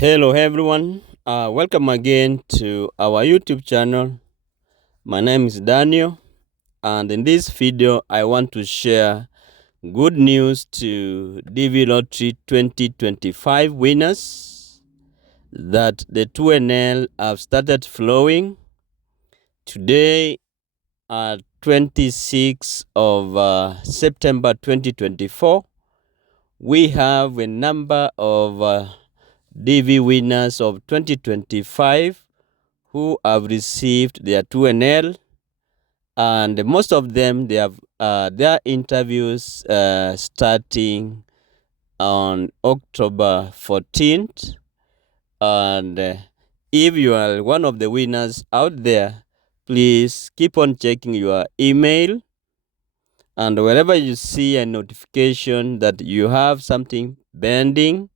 Hello everyone, welcome again to our YouTube channel. My name is Daniel, and in this video I want to share good news to DV Lottery 2025 winners that the 2NL have started flowing. Today, 26th of September 2024, we have a number of DV winners of 2025 who have received their 2NL, and most of them, they have their interviews starting on October 14th. And if you are one of the winners out there, please keep on checking your email, and wherever you see a notification that you have something pending,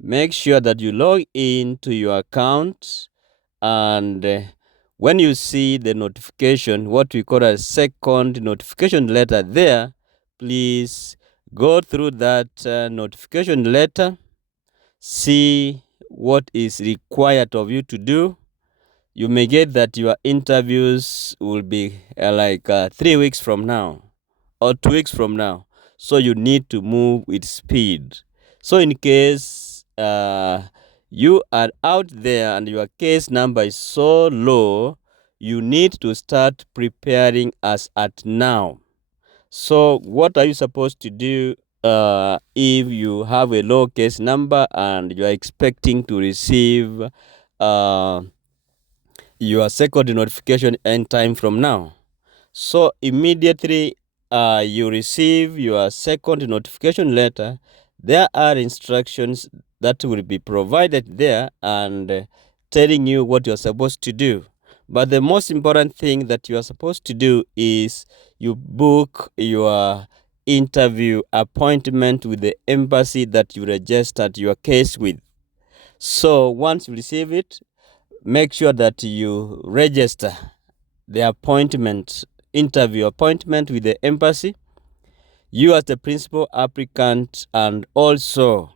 make sure that you log in to your account, and when you see the notification, what we call a second notification letter there, please go through that notification letter, see what is required of you to do. You may get that your interviews will be 3 weeks from now or 2 weeks from now, so you need to move with speed. So in case you are out there and your case number is so low, you need to start preparing as at now. So what are you supposed to do if you have a low case number and you are expecting to receive your second notification any time from now? So immediately you receive your second notification letter, there are instructions that will be provided there, and telling you what you're supposed to do. But the most important thing that you are supposed to do is you book your interview appointment with the embassy that you registered your case with. So once you receive it, make sure that you register the interview appointment with the embassy, you as the principal applicant, and also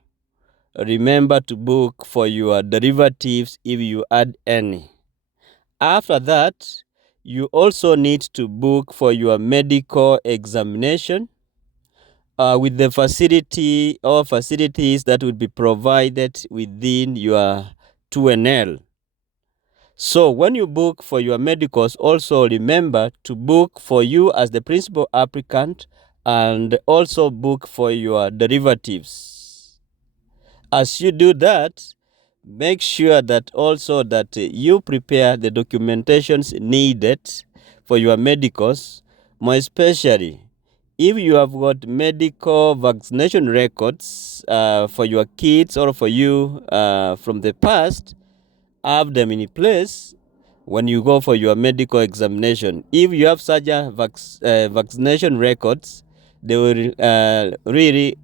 remember to book for your derivatives if you add any. After that, you also need to book for your medical examination with the facility or facilities that will be provided within your 2NL. So when you book for your medicals, also remember to book for you as the principal applicant, and also book for your derivatives. As you do that, make sure that also that you prepare the documentations needed for your medicals, more especially if you have got medical vaccination records for your kids or for you from the past. Have them in place when you go for your medical examination. If you have such a vaccination records, they will really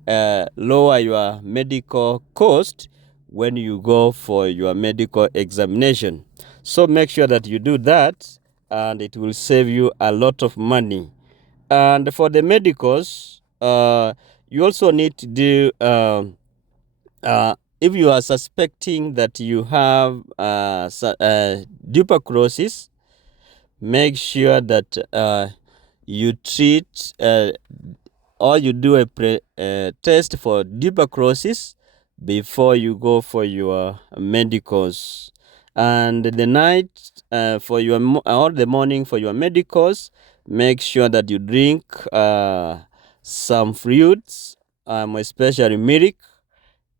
lower your medical cost when you go for your medical examination. So make sure that you do that, and it will save you a lot of money. And for the medicals, you also need to do if you are suspecting that you have tuberculosis, make sure that you treat or you do a test for tuberculosis before you go for your medicals. And the night for your or the morning for your medicals, make sure that you drink some fruits, especially milk.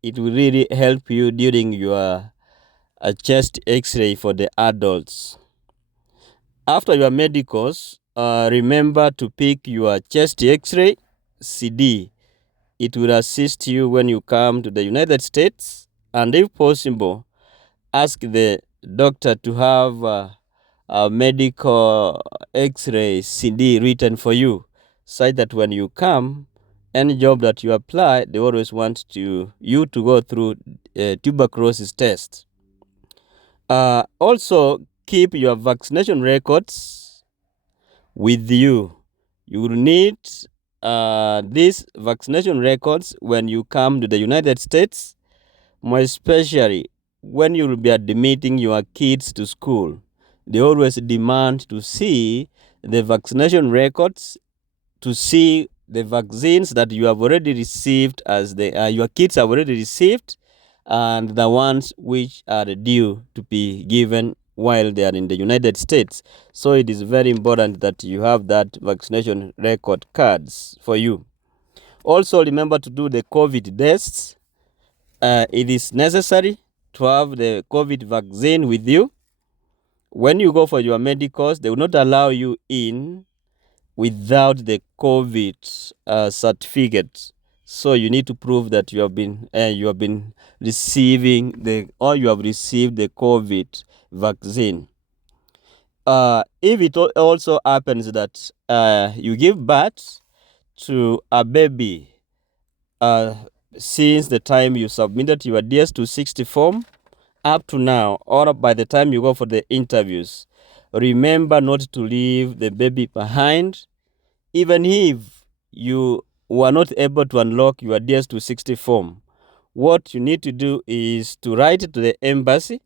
It will really help you during your chest x-ray for the adults. After your medicals, remember to pick your chest x-ray CD. It will assist you when you come to the United States, and if possible, ask the doctor to have a medical x-ray CD written for you, so that when you come, any job that you apply, they always want you to go through a tuberculosis test. Also, keep your vaccination records with you. You will need these vaccination records when you come to the United States, more especially when you will be admitting your kids to school, they always demand to see the vaccination records, to see the vaccines that you have already received, as your kids have already received, and the ones which are due to be given while they are in the United States. So it is very important that you have that vaccination record cards for you. Also, remember to do the COVID tests. It is necessary to have the COVID vaccine with you. When you go for your medicals, they will not allow you in without the COVID certificate. So you need to prove that you have been receiving you have received the COVID vaccine. If it also happens that you give birth to a baby since the time you submitted your DS-260 form up to now, or by the time you go for the interviews, remember not to leave the baby behind. Even if you were not able to unlock your DS-260 form, what you need to do is to write to the embassy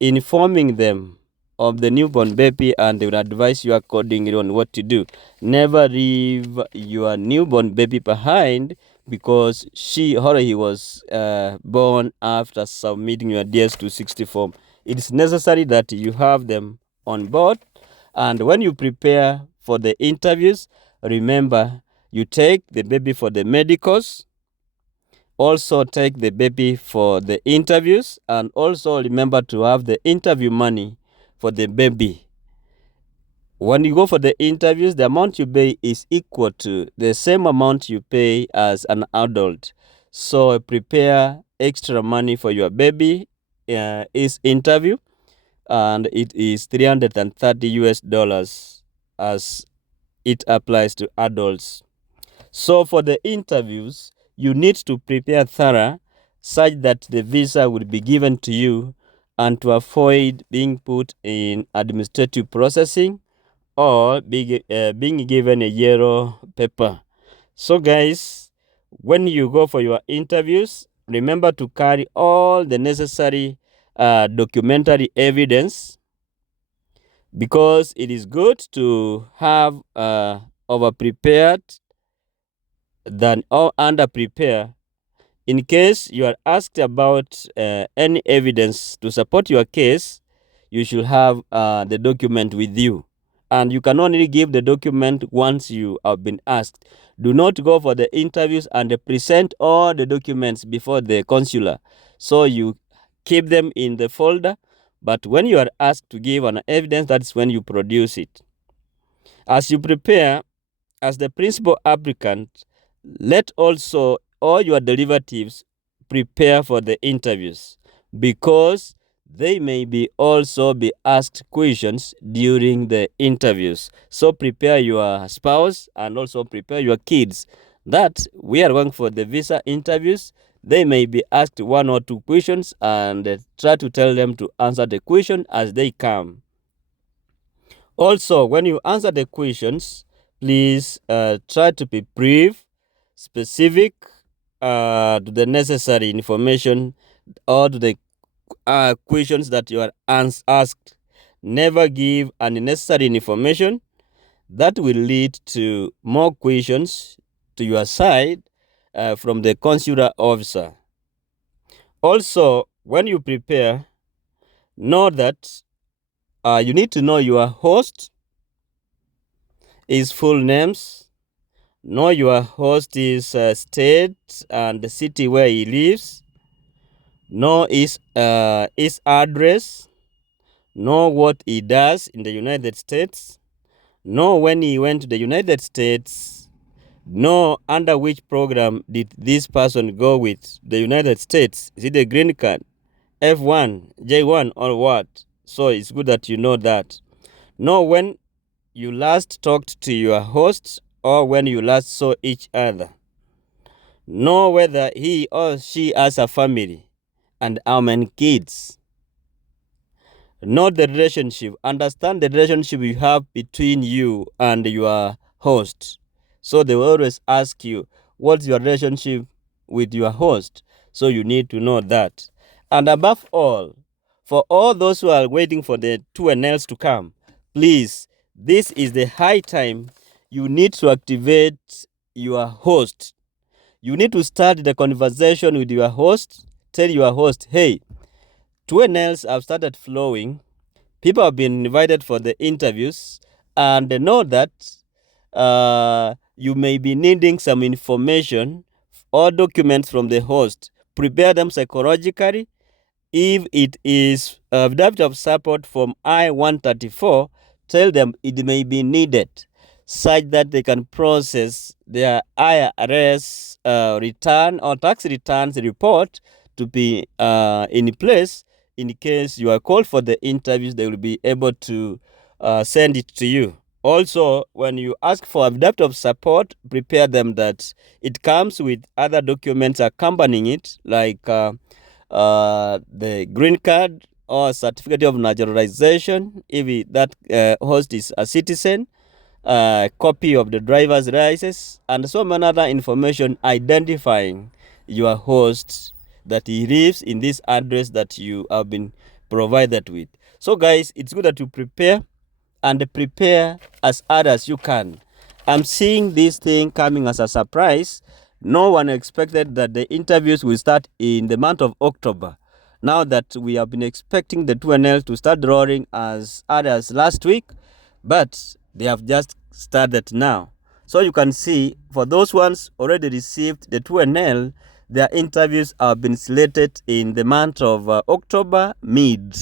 informing them of the newborn baby, and they will advise you accordingly on what to do. Never leave your newborn baby behind because she or he was born after submitting your DS-260 form. It is necessary that you have them on board, and when you prepare for the interviews, remember you take the baby for the medicals, also take the baby for the interviews, and also remember to have the interview money for the baby. When you go for the interviews, the amount you pay is equal to the same amount you pay as an adult. So prepare extra money for your baby is interview, and it is $330 as it applies to adults. So for the interviews, you need to prepare thorough such that the visa will be given to you, and to avoid being put in administrative processing or being given a yellow paper. So guys, when you go for your interviews, remember to carry all the necessary documentary evidence, because it is good to have over-prepared than under-prepared. In case you are asked about any evidence to support your case, you should have the document with you. And you can only give the document once you have been asked. Do not go for the interviews and present all the documents before the consular. So you keep them in the folder, but when you are asked to give an evidence, that's when you produce it. As you prepare, as the principal applicant, let also all your derivatives prepare for the interviews, because they may be also be asked questions during the interviews. So prepare your spouse and also prepare your kids that we are going for the visa interviews. They may be asked one or two questions, and try to tell them to answer the question as they come. Also, when you answer the questions, please try to be brief, specific to the necessary information or to the questions that you are asked. Never give unnecessary information that will lead to more questions to your side from the consular officer. Also, when you prepare, know that you need to know your host, his full names, know your host's state and the city where he lives, know his address, know what he does in the United States, know when he went to the United States, know under which program did this person go with the United States. Is it a green card, F1, J1, or what? So it's good that you know that. Know when you last talked to your host or when you last saw each other. Know whether he or she has a family and how many kids. Know the relationship. Understand the relationship you have between you and your host. So they will always ask you, what's your relationship with your host? So you need to know that. And above all, for all those who are waiting for the 2NLs to come, please, this is the high time you need to activate your host. You need to start the conversation with your host. Tell your host, hey, 2NLs have started flowing. People have been invited for the interviews, and they know that you may be needing some information or documents from the host. Prepare them psychologically. If it is depth of support from I-134, tell them it may be needed such that they can process their IRS return or tax returns report to be in place. In case you are called for the interviews, they will be able to send it to you. Also, when you ask for a depth of support, prepare them that it comes with other documents accompanying it, like the green card or certificate of naturalization, if that host is a citizen, copy of the driver's license, and so many other information identifying your host that he lives in this address that you have been provided with. So guys, it's good that you prepare and prepare as hard as you can. I'm seeing this thing coming as a surprise. No one expected that the interviews will start in the month of October. Now that we have been expecting the 2NL to start drawing as early as last week, but they have just started now. So you can see, for those ones already received the 2NL, their interviews have been slated in the month of October mid.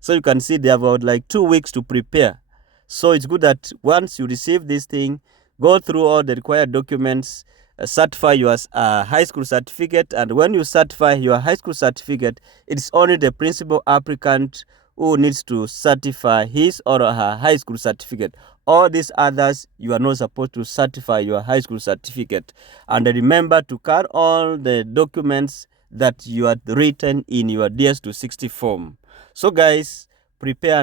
So you can see they have about like 2 weeks to prepare. So it's good that once you receive this thing, go through all the required documents, certify your high school certificate, and when you certify your high school certificate, it's only the principal applicant who needs to certify his or her high school certificate. All these others, you are not supposed to certify your high school certificate. And remember to carry all the documents that you had written in your DS260 form. So guys, prepare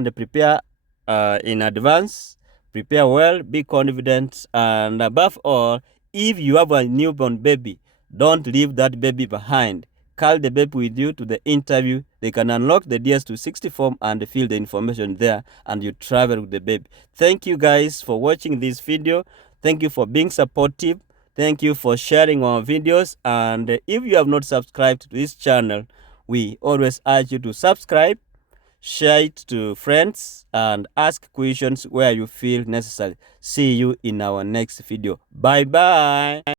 in advance. Prepare well, be confident, and above all, if you have a newborn baby, don't leave that baby behind. Call the baby with you to the interview. They can unlock the DS260 form and fill the information there, and you travel with the baby. Thank you guys for watching this video. Thank you for being supportive. Thank you for sharing our videos. And if you have not subscribed to this channel, we always urge you to subscribe, share it to friends, and ask questions where you feel necessary. See you in our next video. Bye bye.